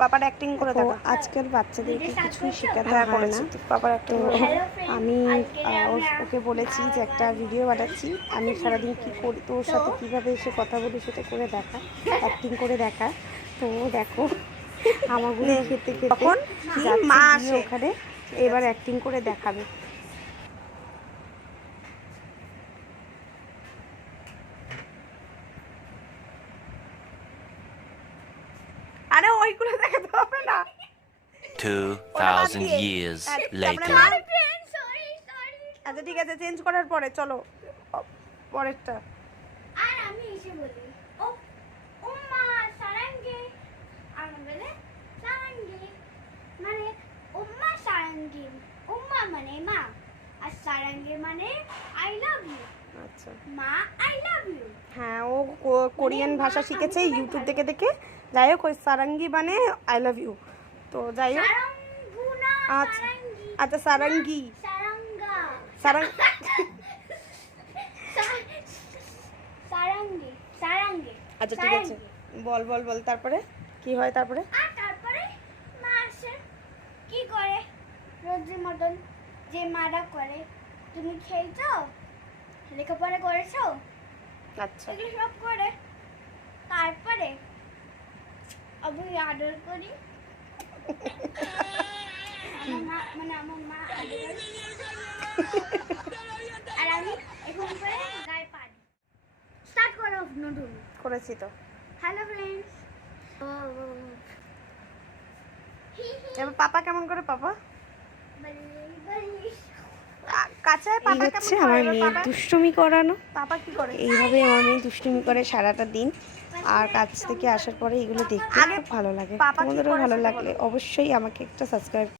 পাপার অ্যাক্টিং করে দেখো। আজকাল বাচ্চাদেরকে কিছুই শেখাতে হ্যাঁ হয় না। করেছি পাপার অ্যাক্টিং তো করে। আমি ওকে বলেছি যে একটা ভিডিও বানাচ্ছি, আমি সারাদিন কী করি, তোর সাথে কীভাবে এসে কথা বলি সেটা করে দেখা, অ্যাক্টিং করে দেখা। তো দেখো আমাগুলো খেতে খেতে তখন মা আসে ওখানে এবার অ্যাক্টিং করে দেখাবে। আরে ওইগুলো দেখাতে হবে না। 2000 years later. আচ্ছা ঠিক আছে, চেঞ্জ করার পরে চলো পরেরটা। আর আমি এসে বলি ও উম্মা সারাঙ্গি, আর বলে সারাঙ্গি মানে উম্মা সারাঙ্গি, উম্মা মানে মা আর সারাঙ্গি মানে আই লাভ ইউ। আচ্ছা, মা আই লাভ ইউ। হ্যাঁ ও কোরিয়ান ভাষা শিখেছে ইউটিউব দেখে দেখে। যাই হোক ওই সারাঙ্গি মানে আই লাভ ইউ। তো যাই হোক সারাঙ্গুনা আচ্ছা সারাঙ্গি আচ্ছা সারাঙ্গি সারাঙ্গা সারাং সারাঙ্গি সারাঙ্গি। আচ্ছা ঠিক আছে, বল বল বল তারপরে কি হয় তারপরে? আর তারপরে মা আসে, কি করে রোজের মতন যে মারা করে, তুমি খেয়েছো, লেখাপড়া করেছো, আচ্ছা এগুলো সব করে। তারপরে আমি আদর করি, আমার মা মানে আমার মা আদর করে। আর আমি এখন করে গায়ে পানি স্টার্ট করো নতুন। করেছি তো। হ্যালো ফ্রেন্ডস, এবার পাপা কেমন করে? পাপা বলি কাছে এই পাপা হচ্ছে কেমন আমার করে? মেয়ের দুষ্টুমি করানো। পাপা কি করে? এইভাবে আমার মেয়ে দুষ্টুমি করে সারাটা দিন, আর কাজ থেকে আসার পরে এগুলো দেখতে খুব ভালো লাগে। পাপা কি তোমাদেরও করে ভালো সেটা লাগলে বলো। অবশ্যই আমাকে একটা সাবস্ক্রাইব